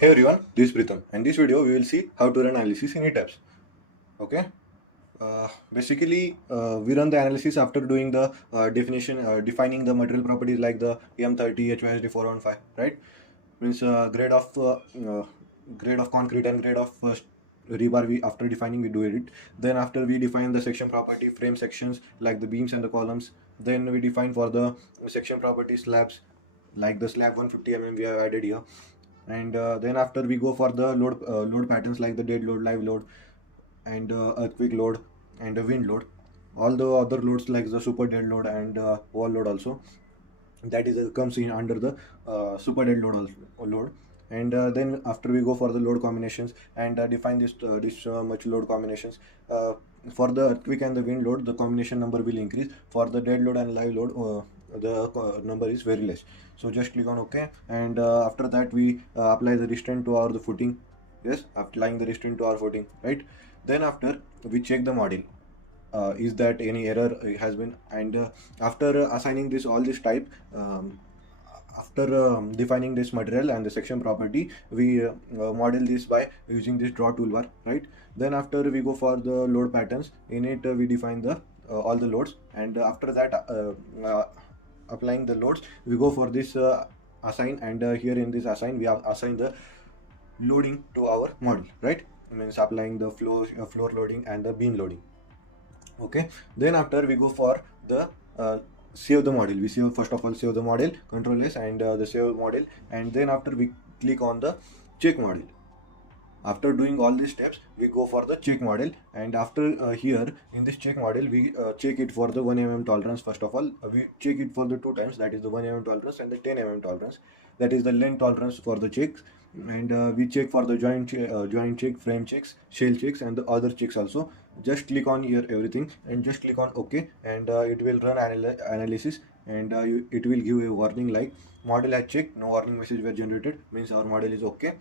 Hey everyone, this is Pritham. In this video, we will see how to run analysis in ETABS. Okay. Basically, we run the analysis after doing the defining the material properties like the M30, HYSD 415, right? Means grade of concrete and grade of rebar. We after defining we do it. Then after we define the section property, frame sections like the beams and the columns. Then we define for the section property slabs like the slab 150 we have added here, and then after we go for the load patterns like the dead load, live load, and earthquake load and wind load. All the other loads like the super dead load and wall load also, that is comes in under the super dead load load. And then after we go for the load combinations and define this much load combinations. For the earthquake and the wind load, the combination number will increase. For the dead load and live load, the number is very less. So just click on OK, and after that we apply the restraint to our the footing. Yes, applying the restraint to our footing, right? Then after we check the model, is that any error has been, and after assigning this all this type, after defining this material and the section property, we model this by using this draw toolbar, right? Then after we go for the load patterns. In it we define the all the loads, and after that applying the loads, we go for this assign, and here in this assign we have assigned the loading to our model, right? Means applying the floor loading and the beam loading. Okay, then after we go for the save the model. We save, first of all save the model, Control S, and the save model, and then after we click on the check model. After doing all these steps, we go for the check model, and after here in this check model we check it for the 1 tolerance. First of all, we check it for the two times, that is the 1 tolerance and the 10 tolerance, that is the length tolerance for the checks. And we check for the joint check, frame checks, shell checks, and the other checks also. Just click on here everything and just click on OK, and it will run analysis, and it will give a warning like model has checked, no warning message were generated, means our model is okay.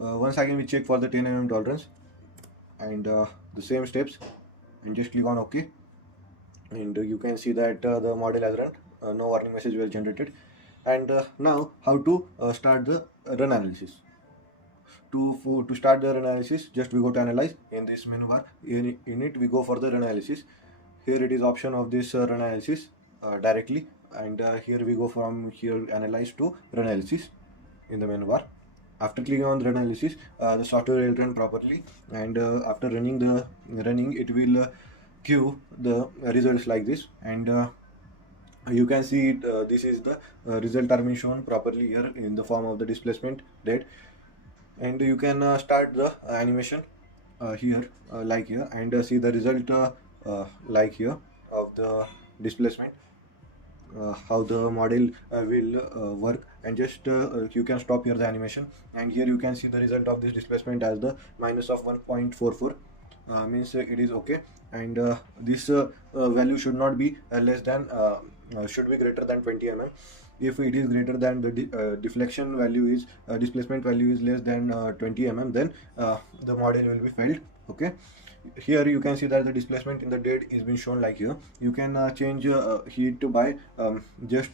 Once again we check for the 10 tolerance, and the same steps, and just click on OK, and you can see that the model has run, no warning message were generated. And now how to start the run analysis. To start the run analysis, just we go to analyze in this menu bar. In it we go for the run analysis. Here it is option of this run analysis directly, and here we go from here analyze to run analysis in the menu bar. After clicking on the run analysis, the software will run properly, and after running it will give the results like this. And you can see it, this is the result are being shown properly here in the form of the displacement rate. And you can start the animation here like here, and see the result like here of the displacement, how the model will work. And just you can stop here the animation, and here you can see the result of this displacement as the minus of 1.44, means it is okay. And this value should not be less than should be greater than 20 If it is greater than the deflection value is displacement value is less than 20 then the model will be failed. Okay, here you can see that the displacement in the dead is being shown like here. You can change heat by just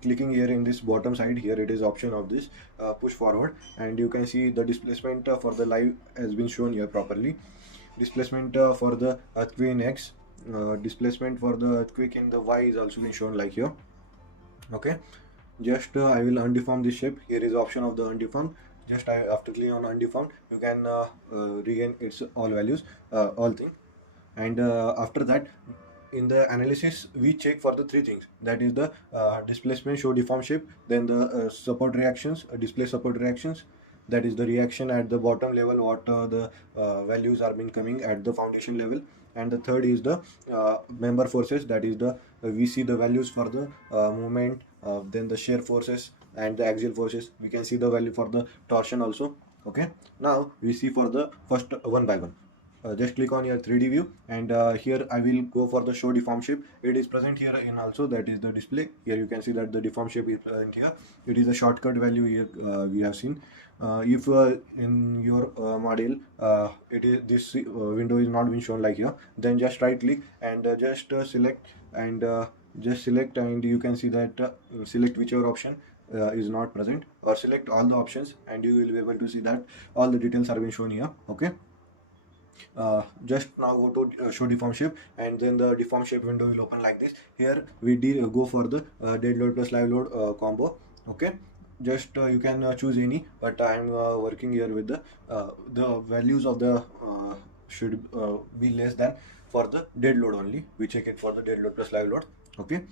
clicking here in this bottom side. Here it is option of this push forward, and you can see the displacement for the live has been shown here properly. Displacement for the earthquake in X, displacement for the earthquake in the Y is also been shown like here. Okay, just I will undeform this shape. Here is option of the undeformed. Just after clicking on undeformed, you can regain its all values, all thing. And after that, in the analysis we check for the three things, that is the displacement show deform shape, then the support reactions, display support reactions, that is the reaction at the bottom level, what the values are been coming at the foundation level. And the third is the member forces, that is the we see the values for the movement, then the shear forces and the axial forces. We can see the value for the torsion also. Okay, now we see for the first one by one. Just click on your 3D view, and here I will go for the show deform shape. It is present here in also, that is the display. Here you can see that the deform shape is present here. It is a shortcut value here we have seen. If in your model it is this window is not been shown like here, then just right click and just select, and just select, and you can see that select whichever option is not present, or select all the options, and you will be able to see that all the details are being shown here. Okay. Just now go to show deform shape, and then the deform shape window will open like this. Here we go for the dead load plus live load combo. Okay, just you can choose any, but I am working here with the values of the should be less than for the dead load only. We check it for the dead load plus live load. Okay,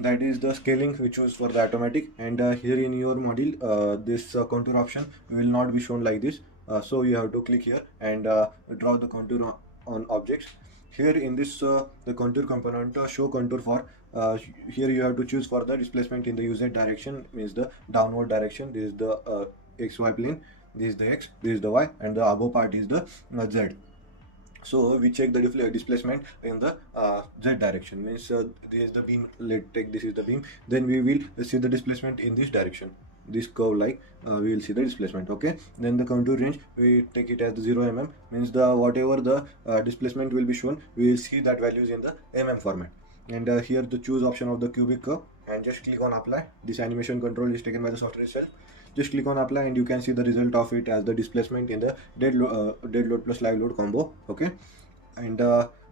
that is the scaling we choose for the automatic. And here in your module, this contour option will not be shown like this, so you have to click here and draw the contour on objects. Here in this the contour component, show contour for here you have to choose for the displacement in the UZ direction, means the downward direction. This is the XY plane, this is the X, this is the Y, and the above part is the Z. So we check the displacement in the Z direction, means this is the beam. Let's take this is the beam, then we will see the displacement in this direction, this curve like we will see the displacement. Okay, then the contour range we take it as the 0 mm, means the whatever the displacement will be shown, we will see that values in the mm format. And here the choose option of the cubic curve, and just click on apply. This animation control is taken by the software itself. Just click on apply, and you can see the result of it as the displacement in the dead load plus live load combo. Okay, and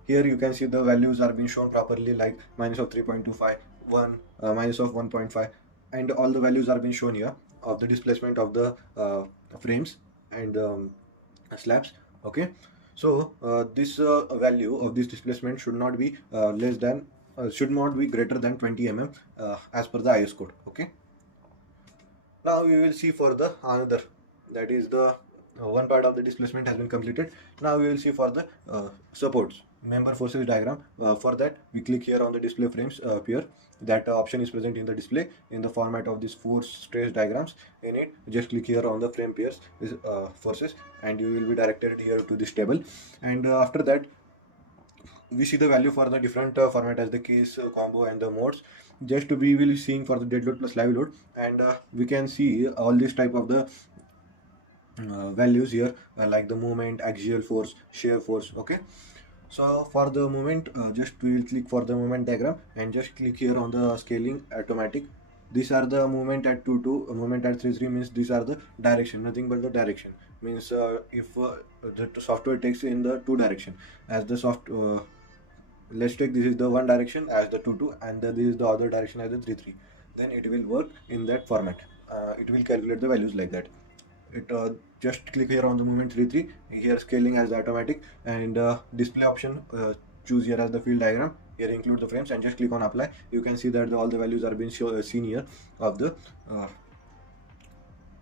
here you can see the values are being shown properly, like minus of 3.25, 1, minus of 1.5, and all the values are being shown here of the displacement of the frames and slabs. Okay, so this value of this displacement should not be should not be greater than 20 mm as per the IS code. Okay, now we will see for the another, that is the one part of the displacement has been completed. Now we will see for the supports member forces diagram. For that we click here on the display frames here. That option is present in the display in the format of these force stress diagrams. In it, just click here on the frame pairs forces, and you will be directed here to this table. And after that we see the value for the different format as the case, combo, and the modes. Just we will be seeing for the dead load plus live load, and we can see all this type of the values here, like the moment, axial force, shear force. Okay, so for the moment, just we will click for the moment diagram, and just click here on the scaling automatic. These are the movement at 2 movement at 3 means these are the direction, nothing but the direction. Means if the software takes in the 2 direction as the let's take this is the 1 direction as the 2 and this is the other direction as the 3, then it will work in that format. It will calculate the values like that. It just click here on the movement 3, here scaling as the automatic, and display option choose here as the field diagram. Here include the frames, and just click on apply. You can see that all the values are being seen here of the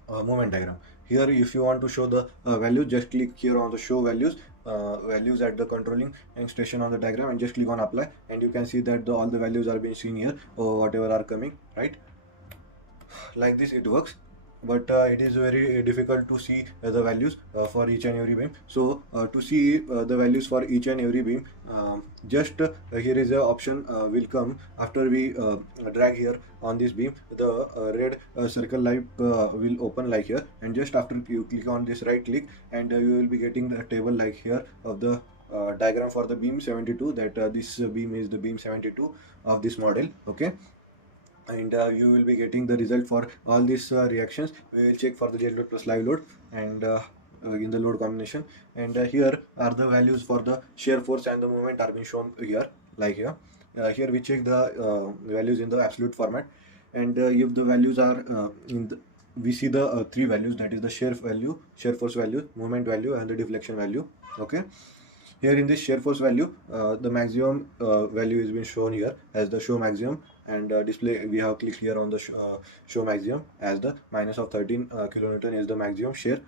movement diagram. Here if you want to show the value, just click here on the show values at the controlling and station on the diagram, and just click on apply, and you can see that all the values are being seen here, or whatever are coming, right? Like this it works, but it is very difficult to see the values for each and every beam. So to see the values for each and every beam, just here is a option will come after we drag here on this beam. The red circle light will open like here, and just after you click on this right click, and you will be getting the table like here of the diagram for the beam 72, that this beam is the beam 72 of this model. Okay, and you will be getting the result for all these reactions. We will check for the dead load plus live load, and in the load combination, and here are the values for the shear force and the moment are being shown here, like here. Here we check the values in the absolute format, and if the values are we see the 3 values, that is the shear value, shear force value, moment value, and the deflection value. Okay, here in this shear force value, the maximum value is being shown here as the show maximum, and display we have clicked here on the show maximum as the minus of 13 kilonewton is the maximum shear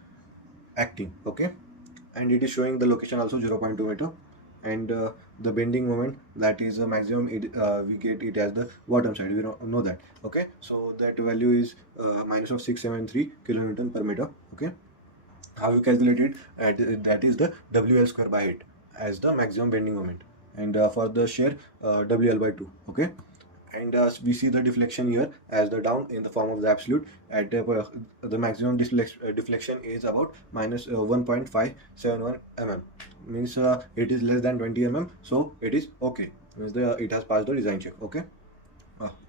acting. Okay, and it is showing the location also 0.2 meter, and the bending moment, that is the maximum we get it as the bottom side, we don't know that. Okay, so that value is minus of 673 kilonewton per meter. Okay, how you calculate it, that is the WL square by 8 as the maximum bending moment, and for the shear WL by 2. Okay, and we see the deflection here as the down in the form of the absolute at the maximum deflection is about minus 1.571 mm, means it is less than 20 mm, so it is okay, means it has passed the design check. Okay,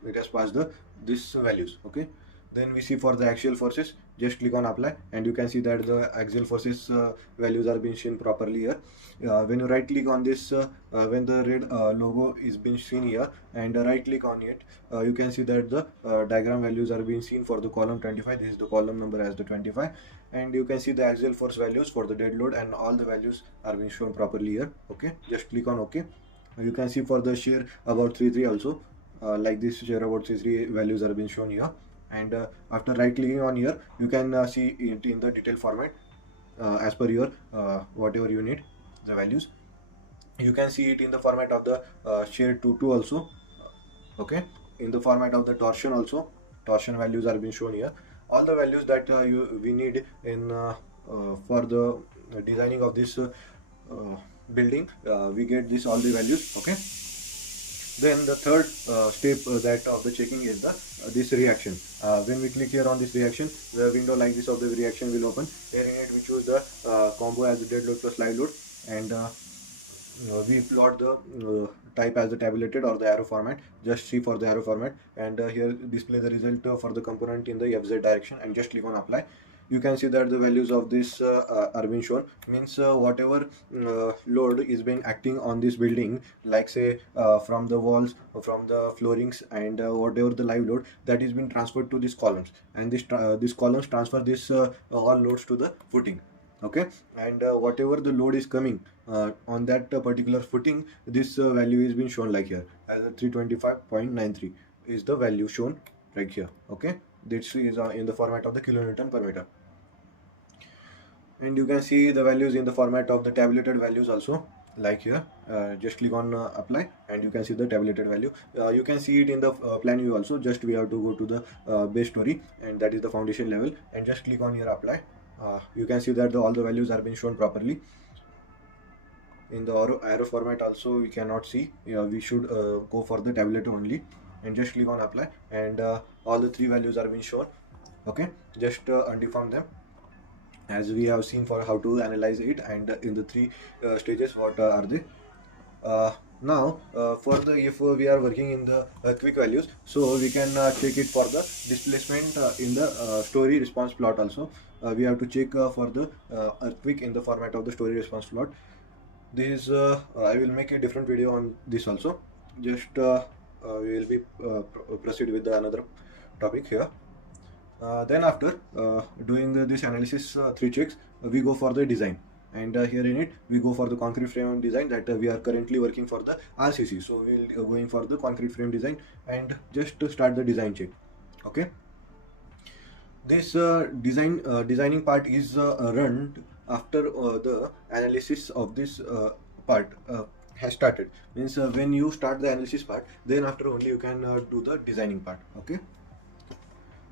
it has passed the this values. Okay, then we see for the axial forces, just click on apply, and you can see that the axial forces values are being seen properly here. When you right click on this, when the red logo is being seen here, and right click on it, you can see that the diagram values are being seen for the column 25. This is the column number as the 25, and you can see the axial force values for the dead load, and all the values are being shown properly here. Okay, just click on OK. You can see for the shear about 33 also, like this shear about 33 values are being shown here. And after right clicking on here, you can see it in the detail format as per your whatever you need the values. You can see it in the format of the shear 2 also. Okay, in the format of the torsion also, torsion values are being shown here. All the values that we need in for the designing of this building, we get this all the values. Okay, then the third step that of the checking is the this reaction. When we click here on this reaction, the window like this of the reaction will open. Here in it we choose the combo as the dead load plus live load, and we plot the type as the tabulated or the arrow format. Just see for the arrow format, and here display the result for the component in the FZ direction, and just click on apply. You can see that the values of this are being shown. Means whatever load is being acting on this building, like say from the walls, from the floorings, and whatever the live load that is being transferred to these columns, and this columns transfer this all loads to the footing. Okay, and whatever the load is coming on that particular footing, this value is being shown like here as a 325.93 is the value shown right here. Okay, this is in the format of the kilonewton per meter, and you can see the values in the format of the tabulated values also, like here. Just click on apply, and you can see the tabulated value. You can see it in the plan view also. Just we have to go to the base story, and that is the foundation level, and just click on here apply. You can see that all the values are being shown properly. In the arrow format also we cannot see. We should go for the tabulator only, and just click on apply, and all the three values are being shown. Okay, just undeform them as we have seen for how to analyze it, and in the three stages what are they. Now for the if we are working in the quick values, so we can check it for the displacement in the story response plot also. We have to check for the quick in the format of the story response plot. This I will make a different video on this also. Just we will be proceed with the another topic here. Then after doing this analysis, three checks, we go for the design, and here in it we go for the concrete frame design that we are currently working for the RCC. So we will going for the concrete frame design, and just to start the design check. Okay, this designing part is run after the analysis of this part has started. Means when you start the analysis part, then after only you can do the designing part. Okay,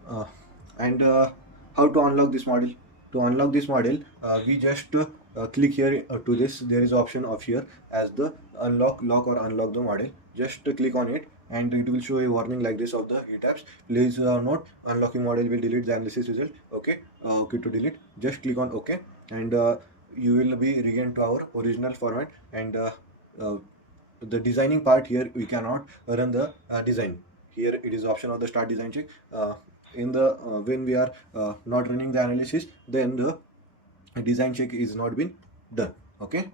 uh, and how to unlock this model. To unlock this model, we just click here to this. There is option of here as the lock or unlock the model. Just click on it, and it will show a warning like this of the ETABS. Please note, unlocking model will delete the analysis result. Okay, okay to delete. Just click on OK, and you will be regained to our original format. And the designing part here we cannot run the design. Here it is option of the start design check. In the when we are not running the analysis, then the design check is not been done. Okay,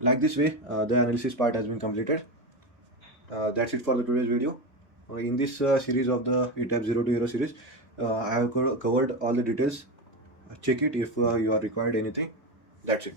like this way the analysis part has been completed. That's it for the today's video. In this series of the ETABS 0 to Hero series, I have covered all the details. Check it if you are required anything. That's it.